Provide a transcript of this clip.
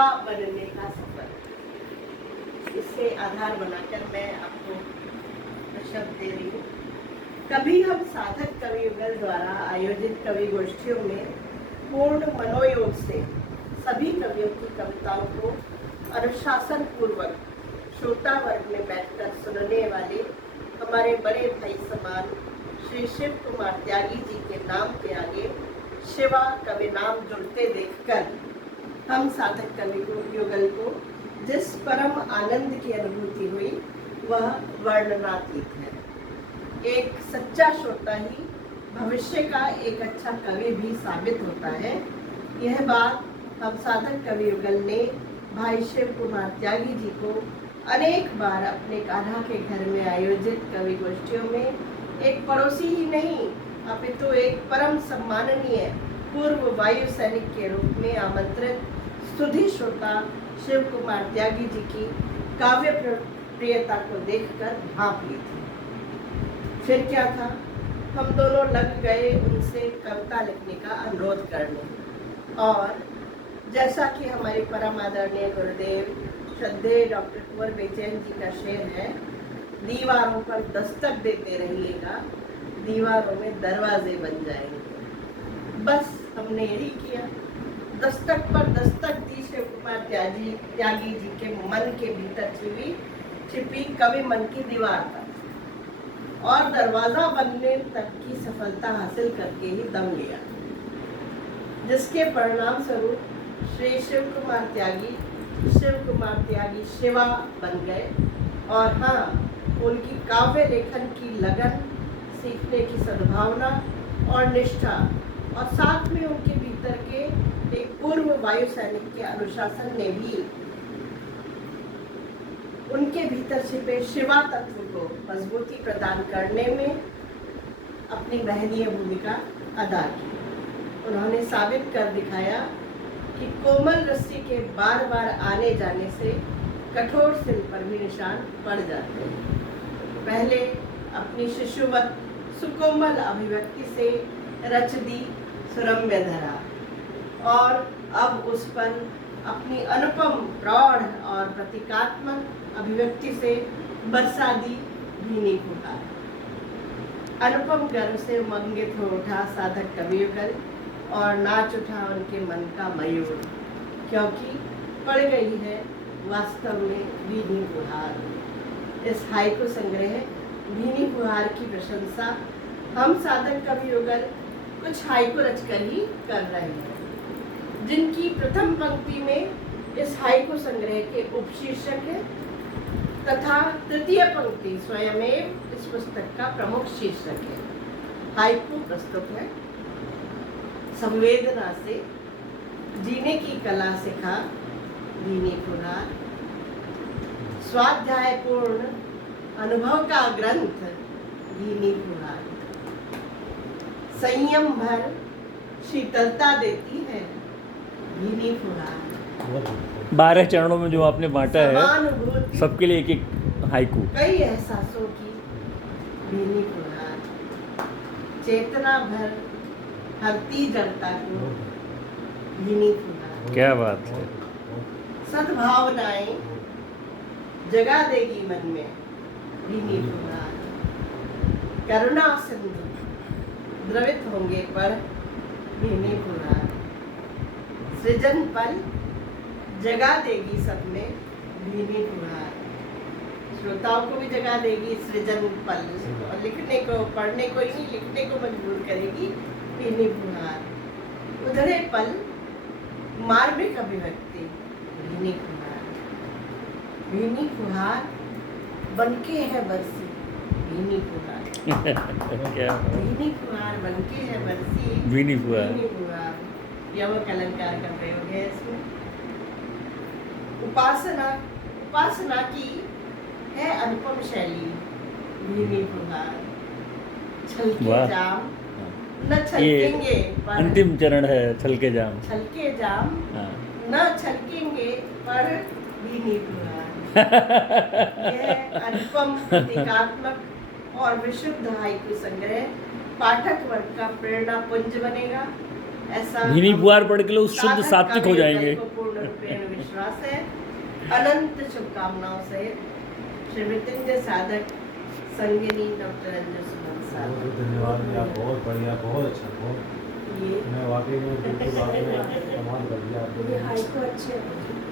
शिवा बनने का सफर। इसे आधार बनाकर मैं आपको शब्द दे रही हूँ। कभी हम साधक कवि युगल द्वारा आयोजित कवि गोष्ठियों में पूर्ण मनोयोग से सभी कवियों की कविताओं को अनुशासन पूर्वक श्रोता वर्ग में बैठकर सुनने वाले हमारे बड़े भाई समान श्री शिव कुमार त्यागी जी के नाम के आगे शिवा कवि नाम जुड़ते देखकर हम साधक कवि को युगल को जिस परम आनंद की अनुभूति हुई वह वर्णनातीत है। एक सच्चा श्रोता ही भविष्य का एक अच्छा कवि भी साबित होता है। यह बात हम साधक कवि युगल ने भाई शिव कुमार त्यागी जी को अनेक बार अपने कान्हा के घर में आयोजित कवि गोष्ठियों में एक पड़ोसी ही नहीं अपितु एक परम सम्माननीय पूर्व वायु सैनिक के रूप में आमंत्रित स्तुति श्रोता शिव कुमार त्यागी जी की काव्य प्रियता को देखकर भाप ली थी। फिर क्या था, हम दोनों लग गए उनसे कविता लिखने का अनुरोध करने। और जैसा कि हमारे परम आदरणीय गुरुदेव श्रद्धेय डॉक्टर कुंवर बेचैन जी का शेर है, दीवारों पर दस्तक देते रहिएगा, दीवारों में दरवाजे बन जाएंगे। बस हमने यही किया, दस्तक पर दस्तक दी शिव कुमार त्यागी जी के मन के भीतर छिपी कवि मन की दीवार पर, और दरवाजा बनने तक की सफलता हासिल करके ही दम लिया, जिसके परिणाम स्वरूप श्री शिव कुमार त्यागी शिवा बन गए। और हाँ, उनकी काव्य लेखन की लगन, सीखने की सद्भावना और निष्ठा, और साथ में उनके भीतर के एक पूर्व वायु सैनिक के अनुशासन ने भी उनके भीतर छिपे शिवा तत्व को मजबूती प्रदान करने में अपनी महनीय भूमिका अदा की। उन्होंने साबित कर दिखाया कि कोमल रस्सी के बार बार आने जाने से कठोर सिल पर भी निशान पड़ जाते हैं। पहले अपनी शिशुवत सुकोमल अभिव्यक्ति से रच दी सुरम्य धरा, और अब उस पर अपनी अनुपम प्रौढ़ और प्रतीकात्मक अभिव्यक्ति से बरसा दी भीनी फुहार। अनुपम गर्व से उमंगित हो उठा साधक कवि युगल और नाच उठा उनके मन का मयूर, क्योंकि पड़ गई है वास्तव में भीनी फुहार। इस हाइकू संग्रह भीनी फुहार की प्रशंसा हम साधक कवि युगल कुछ हाइकू रचकर ही कर रहे हैं, जिनकी प्रथम पंक्ति में इस हाइकू संग्रह के उपशीर्षक है तथा तृतीय पंक्ति स्वयं इस पुस्तक का प्रमुख शीर्षक है। हाइकू प्रस्तुत है। संवेदना से जीने की कला सिखा भीनी फुहार, स्वाध्याय पूर्ण अनुभव का ग्रंथ भीनी फुहार, संयम भर शीतलता देती है भीनी फुहार। 12 चरणों में जो आपने बांटा है सबके लिए एक एक हाइकू। कई एहसासों की भीनी फुहार, चेतना भर हरती जड़ता को भीनी फुहार। क्या बात है। सद्भावनाएं जगा देगी मन में भीनी फुहार, करुणा सिंधु द्रवित होंगे पर भीनी फुहार, सृजन पल जगा देगी सब में भीनी फुहार। श्रोताओं को भी जगा देगी सृजन पल, लिखने को, पढ़ने को ही नहीं, लिखने को मजबूर करेगी भीनी फुहार। उधरे पल मार्मिक अभिव्यक्ति भीनी फुहार, भीनी फुहार बनके है बरसी भीनी फुहार। भीनी फुहार बनके है बरसी भीनी फुहार। यवक अलंकार का प्रयोग है इसमें। उपासना की है अनुपम शैली भीनी फुहार, छलके जाम न छलकेंगे पर, अंतिम चरण है छलके जाम। छलके जाम न छलकेंगे पर भीनी फुहार। यह अनुपम प्रतीकात्मक और विशुद्ध हाइकू संग्रह पाठक वर्ग का प्रेरणा पुंज बनेगा, ऐसा भीनी फुहार पढ़ के लोग शुद्ध सात्विक हो जाएंगे। पूर्ण रूपेण विश्वास है। अनंत शुभकामनाओं सहित श्री मृत्युंजय साधक संगिनी डॉक्टर अंजू सुमन बहुत साहब। धन्यवाद भैया, बहुत बढ़िया, बहुत अच्छा, बहुत ये मैं वाकई में बिल्कुल आपने कमाल कर दिया आपने। ये हाइट तो अच्छे है।